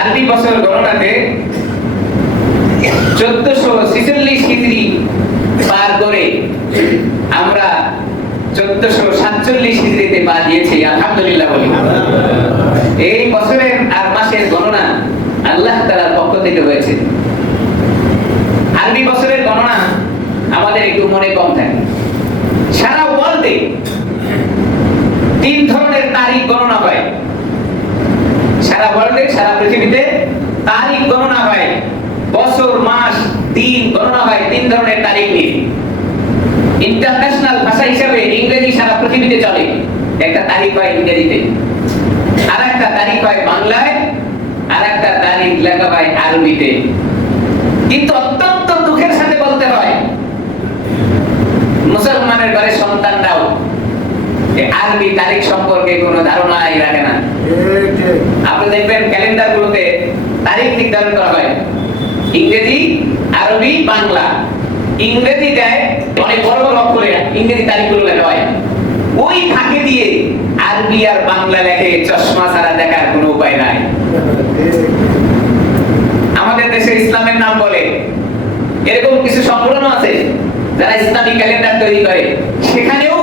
আরবি বছর গণনাতে 1446 হিজরি পার করে আমরা 1447 হিজরিতে পা দিয়েছি। আলহামদুলিল্লাহ বলি। এই বছরের আর মাসের গণনা আল্লাহ তাআলার পক্ষ থেকে হয়েছে। আরবি বছরের গণনা আমাদের একটু মনে কম থাকে। সারা ওয়ার্ল্ডে 3 ধরনের তারিখ গণনা হয়। সারা ওয়ার্ল্ডে, সারা পৃথিবীতে তারিখ গণনা হয়, বছর, মাস, দিন গণনা হয় 3 ধরনের তারিখ নিয়ে। ইন্টারন্যাশনাল ভাষা হিসেবে ইংরেজি সারা পৃথিবীতে চলে। একটা তারিখ হয় ইংরেজিতে, আর একটা তারিখ হয় বাংলায়, আর একটা তারিখ লেখা হয় আরবিতে। কিন্তু অত্যন্ত দুঃখের সাথে বলতে হয়, মুসলমানের ঘরের সন্তানরাও আরবি তারিখ সম্পর্কে কোনো ধারণাই রাখে না। আপনি দেখবেন ক্যালেন্ডার গুলোতে তারিখ নির্ধারণ করা হয় ইংরেজি, আরবি, বাংলা। ইংরেজি দেয় অনেক বড় বড় অক্ষরে ইংরেজি তারিখগুলো লেখা হয়, ওই ফাঁকে দিয়ে আরবি আর বাংলা লেখে চশমা ছাড়া দেখার কোনো উপায় নাই। আমাদের দেশে ইসলামের নাম বলে এরকম কিছু সংগঠন আছে যারা ইসলামী ক্যালেন্ডার তৈরি করে, সেখানেও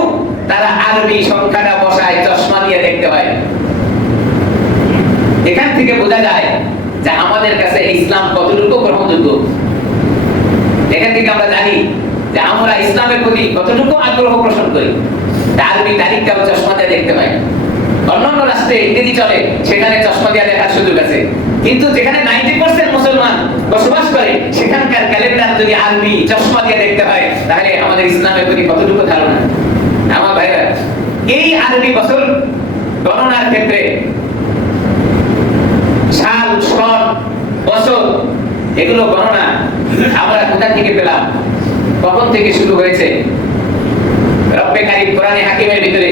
তারা আরবি সংখ্যাটা বসায়, চশমা দিয়ে দেখতে হয়। এখান থেকে বোঝা যায় যে আমাদের কাছে ইসলাম কতটুকু গ্রহণযোগ্য। এখান থেকে আমরা জানি যে আমরা ইসলামের প্রতি কতটুকু আগ্রহ পোষণ করি। আরবি তারিখটাও চশমা দিয়ে দেখতে হয়। অন্যান্য রাষ্ট্রে ইংরেজি চলে, সেখানে চশমা দিয়ে দেখার সুযোগ আছে। কিন্তু যেখানে 90% মুসলমান বসবাস করে, সেখানকার ক্যালেন্ডার যদি আরবি চশমা দিয়ে দেখতে হয়, তাহলে আমাদের ইসলামের প্রতি কতটুকু ধারণা। আমার ভাইরা, এই আরবি বছর গণনার ক্ষেত্রে সাল, সন, বছর এগুলো গণনা আমরা কোথা থেকে পেলাম, কখন থেকে শুরু হয়েছে? রব্বে কারীম কোরআনে হাকিমের ভিতরে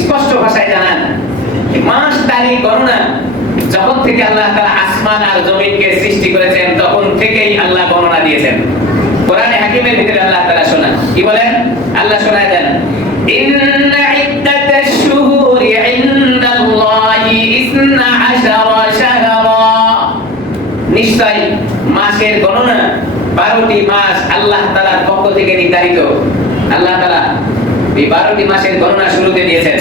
স্পষ্ট ভাষায় জানান, মাস, তারিখ গণনা যখন থেকে আল্লাহ তাআলা আসমান আর জমিনকে সৃষ্টি করেছেন, তখন থেকেই আল্লাহ গণনা দিয়েছেন। কোরআনে হাকিমের ভিতরে আল্লাহ তাআলা শোনান, কি বলেন? আল্লাহ শোনায় দেন, ইন্না ইদ্দাতাশ শুহুরি ইনদাল্লাহি 12 শাহরা। নিশ্চয় মাসের গণনা 12টি মাস আল্লাহ তাআলার পক্ষ থেকে নির্ধারিত। আল্লাহ তাআলা এই 12টি মাসের গণনা শুরুতে দিয়েছেন।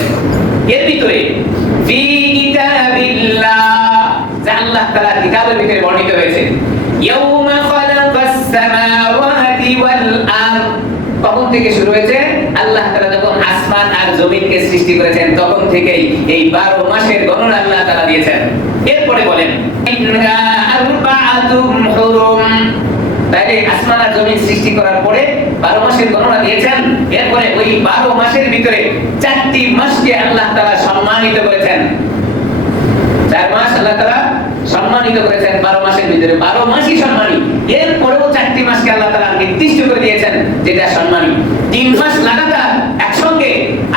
এর ভিতরে ফি কিতাবিল্লাহ, যা আল্লাহ তাআলার কিতাবের ভিতরে বর্ণিত হয়েছে, ইয়াউমা খালাকাস সামাওয়াতি ওয়াল আরদ, কখন থেকে শুরু হয়েছে? আল্লাহ তাআলা যখন আসমান আর জমিনকে সৃষ্টি করেছেন, তখন থেকেই এই 12 মাসের গণনা আল্লাহ তাআলা দিয়েছেন। এরপরে বলেন, ইন্না আরবাআতুম হুরুম, তাইলে আসমান আর জমিন সৃষ্টি করার পরে 12 মাসের গণনা দিয়েছেন। এরপরে ওই 12 মাসের ভিতরে 4টি মাসকে আল্লাহ তাআলা সম্মানিত করেছেন। 4 মাস আল্লাহ তাআলা সম্মানিত করেছেন 12 মাসের ভিতরে। 12 মাসই সম্মানী। এরপরেও 4টি মাসকে আল্লাহ তাআলা নির্দিষ্ট করে দিয়েছেন যেটা সম্মানী। 3 মাস লাগাতার একসঙ্গে,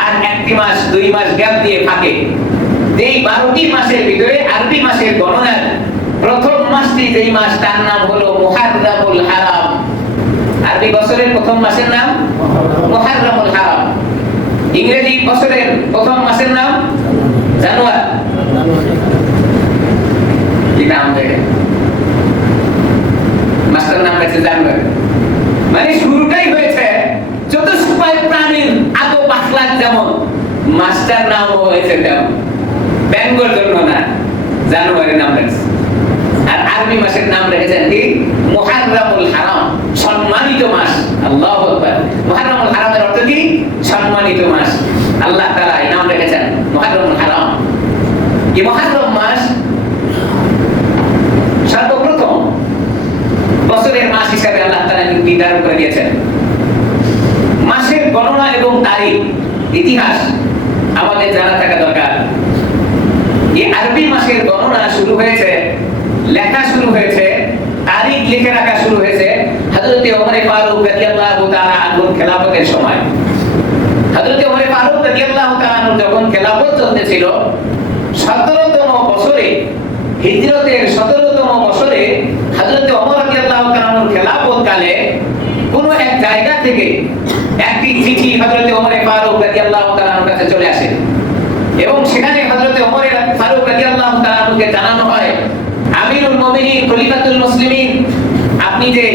আর 1টি মাস 2 মাস গ্যাপ দিয়ে ফাঁকে। এই 12টি মাসের ভিতরে আরবি মাসের গণনার প্রথম মাসটি যেই মাস, তার নাম হলো মুহাররামুল হারাম। আরবি বছরের প্রথম মাসের নাম মুহাররামুল হারাম। ইংরেজি বছরের প্রথম মাসের নাম জানুয়ারি। কি নাম দেয়? মাসের নাম হচ্ছে জানুয়ারি। মানে শুরুটাই হয়েছে চতুষ্পায় প্রাণীর আগো পাখলাক, যেমন মাসটার নাম হয়েছে তেমন। ব্যঙ্গর জন্য না, জানুয়ারি নাম রেখেছে। আর আরবি মাসের নাম রেখেছেন কি? মুহাররামুল হারাম, সম্মানিত মাস। আল্লাহু আকবার। মুহাররামুল হারামের অর্থ কি? সম্মানিত মাস। আল্লাহ তাআলা এই নাম রেখেছেন মুহাররামুল হারাম। এই মুহাররম মাস সর্বপ্রথম বছরের মাস হিসেবে আল্লাহ তাআলা নির্ধারণ করে দিয়েছেন। মাসের গণনা এবং তারিখ, ইতিহাস আমাদের জানা থাকা দরকার। এই আরবি মাসের গণনা শুরু হয়েছে, লেখা শুরু হয়েছে, তারিখ লিখে রাখা শুরু হয়েছে হযরত ওমর ফারুক রাদিয়াল্লাহু তাআলা আনহুর খেলাফতের সময়। হযরত ওমর ফারুক রাদিয়াল্লাহু তাআলা আনহু যখন খেলাফত চলতেছিল, 17তম বছরে, হিজরতের 17তম বছরে হযরত ওমর রাদিয়াল্লাহু তাআলা আনহুর খেলাফত কালে কোন এক জায়গা থেকে একটি চিঠি হযরত ওমর ফারুক রাদিয়াল্লাহু তাআলা আনহুর কাছে চলে আসে, এবং সেখানে হযরত ওমর ফারুক রাদিয়াল্লাহু তাআলা আনহুকে জানানো হয়, আমিরুল মুমিনিন খলিফাতুল মুসলিমিন, আপনি যে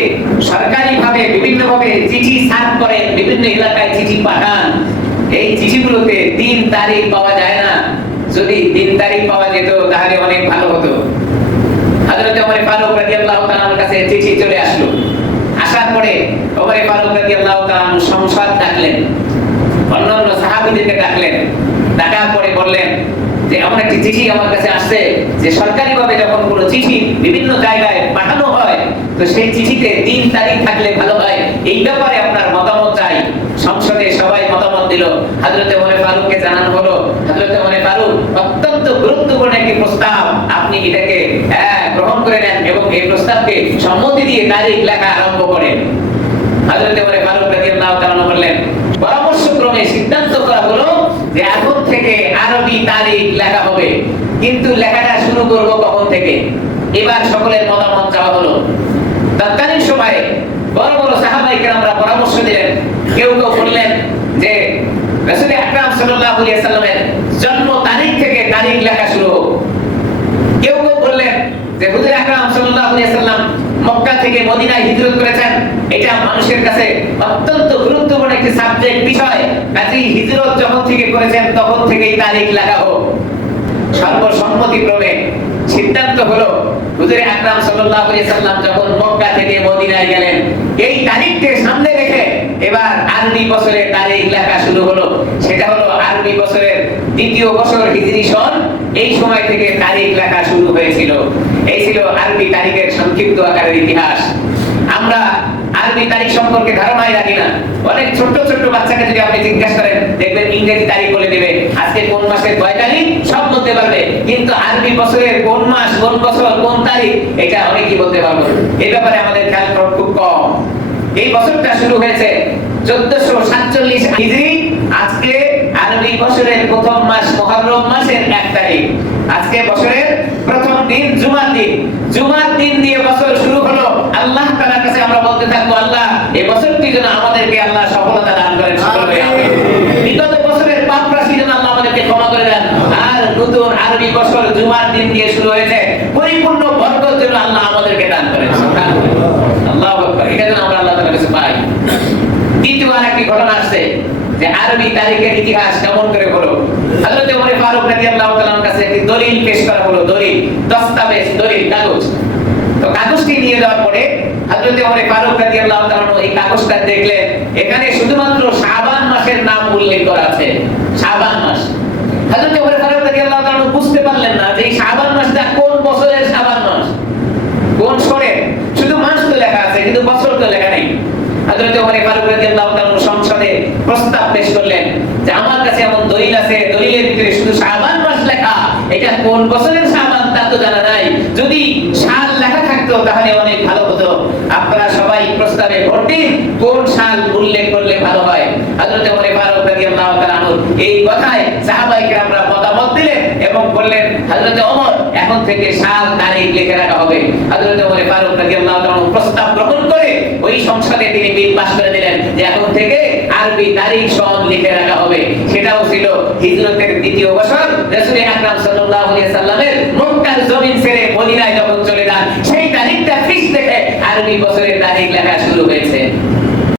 সরকারিভাবে বিভিন্নভাবে চিঠি সার্ভ করেন, বিভিন্ন এলাকায় চিঠি পাঠান, এই চিঠিগুলোতে দিন তারিখ পাওয়া যায় না। যদি দিন তারিখ পাওয়া যেত তাহলে অনেক ভালো হতো। হযরত ওমর ফারুক রাদিয়াল্লাহু তাআলার কাছে চিঠি চলে আসলো। আসার পরে ওমর ফারুক রাদিয়াল্লাহু তাআলা সংসদ ডাকলেন, অন্যান্য সাহাবীদেরকে ডাকলেন। ডাকার পরে বললেন যে এমন একটি চিঠি আমার কাছে আসছে যে সরকারিভাবে যখন কোনো চিঠি বিভিন্ন জায়গায় পাঠানো হয় তো সেই চিঠিতে দিন তারিখ থাকলে ভালো হয়, এই ব্যাপারে আপনার মতামত চাই। সংসদে সবাই মতামত দিল। হযরত ওমর ফারুককে জানানো হলো, হযরত ওমর ফারুক অত্যন্ত গুরুত্বপূর্ণ একটি প্রস্তাব, আপনি এটাকে গ্রহণ করে নেন এবং এই প্রস্তাবকে সম্মতি দিয়ে তারিখ লেখা আরম্ভ করেন। হযরত ওমর ফারুক রাদিয়াল্লাহু তাআলা বললেন, পরামর্শক্রমে সিদ্ধান্ত করা হলো যে এখন থেকে আরবি তারিখ লেখা হবে, কিন্তু লেখাটা শুরু করব কখন থেকে। এবার সকলের মতামত চাওয়া হলো। তৎকালীন সময়ে বড় বড় সাহাবায়ে কেরামরা পরামর্শ দিলেন। কেউ কেউ বললেন যে রাসূল আকরাম সাল্লাল্লাহু আলাইহি সাল্লামের জন্ম তারিখ থেকে তারিখ লেখা শুরু হোক। কেউ কেউ বললেন যে হুজুর আকরাম সাল্লাল্লাহু আলাইহি সাল্লাম মক্কা থেকে মদিনায় হিজরত করেছেন, এটা মানুষের কাছে অত্যন্ত গুরুত্বপূর্ণ একটি সাবজেক্ট বিষয়, কাজেই হিজরত যখন থেকে করেছেন তখন থেকেই তারিখ লেখা হোক। সর্বসম্মতিক্রমে সিদ্ধান্ত হলো হুজুর আকরাম সাল্লাল্লাহু আলাইহি সাল্লাম যখন মক্কা থেকে মদিনায় গেলেন, এই তারিখকে সামনে রেখে এবার আরবি বছরের তারিখ লেখা শুরু হলো। সেটা হলো আরবি বছরের দ্বিতীয় বছর হিজরি সন, এই সময় থেকে তারিখ লেখা শুরু হয়েছিল। এই ছিল আরবি তারিখের সংক্ষিপ্ত আকারের ইতিহাস। আমরা আরবি তারিখ সম্পর্কে ধারণাই রাখি না। অনেক ছোট ছোট বাচ্চাকে যদি আপনি জিজ্ঞাসা করেন, দেখবেন ইংরেজি তারিখ বলে দেবে, আজকে কোন মাসের কয় তারিখ সব বলতে পারবে, কিন্তু আরবি বছরের কোন মাস, কোন বছর, কোন তারিখ এটা অনেকেই বলতে পারবে। এই ব্যাপারে আমাদের খেয়াল করা খুব কম। এই বছরটা শুরু হয়েছে 1447 হিজরি। আজকে আরবি বছরের প্রথম মাস মুহররম মাসের 1 তারিখ। আজকে বছরের প্রথম দিন জুমার দিন। জুমার দিন দিয়ে বছর শুরু হলো। আল্লাহ তাআলার কাছে আমরা বলতে থাকবো, আল্লাহ এই বছরটি যেন আমাদেরকে আল্লাহ সফলতা দান করেন। বিগত বছরের পাপ রাশি যেন আল্লাহ আমাদেরকে ক্ষমা করে দেন। আর নতুন আরবি বছর জুমার দিন দিয়ে শুরু হয়েছে, পরিপূর্ণ বরকত যেন আল্লাহ আমাদেরকে দান করেন। সুবহানাল্লাহ, আল্লাহু আকবার। এটা যেন আমরা আল্লাহ তাআলার কাছে পাই। দ্বিতীয় আরেকটি ঘটনা আসছে যে আরবি তারিখের ইতিহাস কেমন করে হলো। হযরত ওমর ফারুক রাদিয়াল্লাহু তাআলার কাছে একটি দলিল পেশ করা হলো, দলিল, দস্তাবেজ, দলিল, কাগজ। তো কাগজটি নিয়ে যাওয়ার পরে হযরত ওমর ফারুক রাদিয়াল্লাহু তাআলা এই কাগজটা দেখলেন, এখানে শুধুমাত্র শাবান মাসের নাম উল্লেখ করা আছে। শাবান মাস। হযরত ওমর ফারুক রাদিয়াল্লাহু তাআলা বুঝতে পারলেন না যে এই শাবান মাসটা কোন বছরের শাবান মাস, কোন সনের, শুধু মাস তো লেখা আছে কিন্তু বছর তো লেখা নেই। হযরত ওমর ফারুক রাদিয়াল্লাহু তাআলা সংসদে প্রস্তাব পেশ করলেন যে আমার কাছে এমন দলিল আছে, দলিলের ভিতরে শুধু শাবান মাস লেখা, এটা কোন বছরের শাবান তা তো জানা নাই। যদি সাল লেখা থাকতো তাহলে অনেক ভালো হতো। আপনারা সবাই প্রস্তাবে ভোট দিন, কোন সাল উল্লেখ করলে ভালো হয়। হযরত ওমর ফারুক রাদিয়াল্লাহু তাআলা এই কথায় সাহাবায়ে কেরামরা মতামত দিলেন এবং বললেন, হযরত ওমর এখন থেকে সাল তারিখ লিখে রাখা হবে। হযরত ওমর ফারুক রাদিয়াল্লাহু তাআলা প্রস্তাব গ্রহণ করে ওই সংসদে তিনি বিল পাস করে দিলেন যে এখন থেকে আরবি তারিখ সন লিখে রাখা হবে। সেটাও ছিল হিজরতের দ্বিতীয় বছর। রাসূল আকরাম সাল্লাল্লাহু আলাইহি সাল্লামের মক্কার জমিন ছেড়ে মদিনায় যখন চলে যান, সেই তারিখটা ফিক্স দেখে আরবি বছরের তারিখ লেখা শুরু হয়েছে।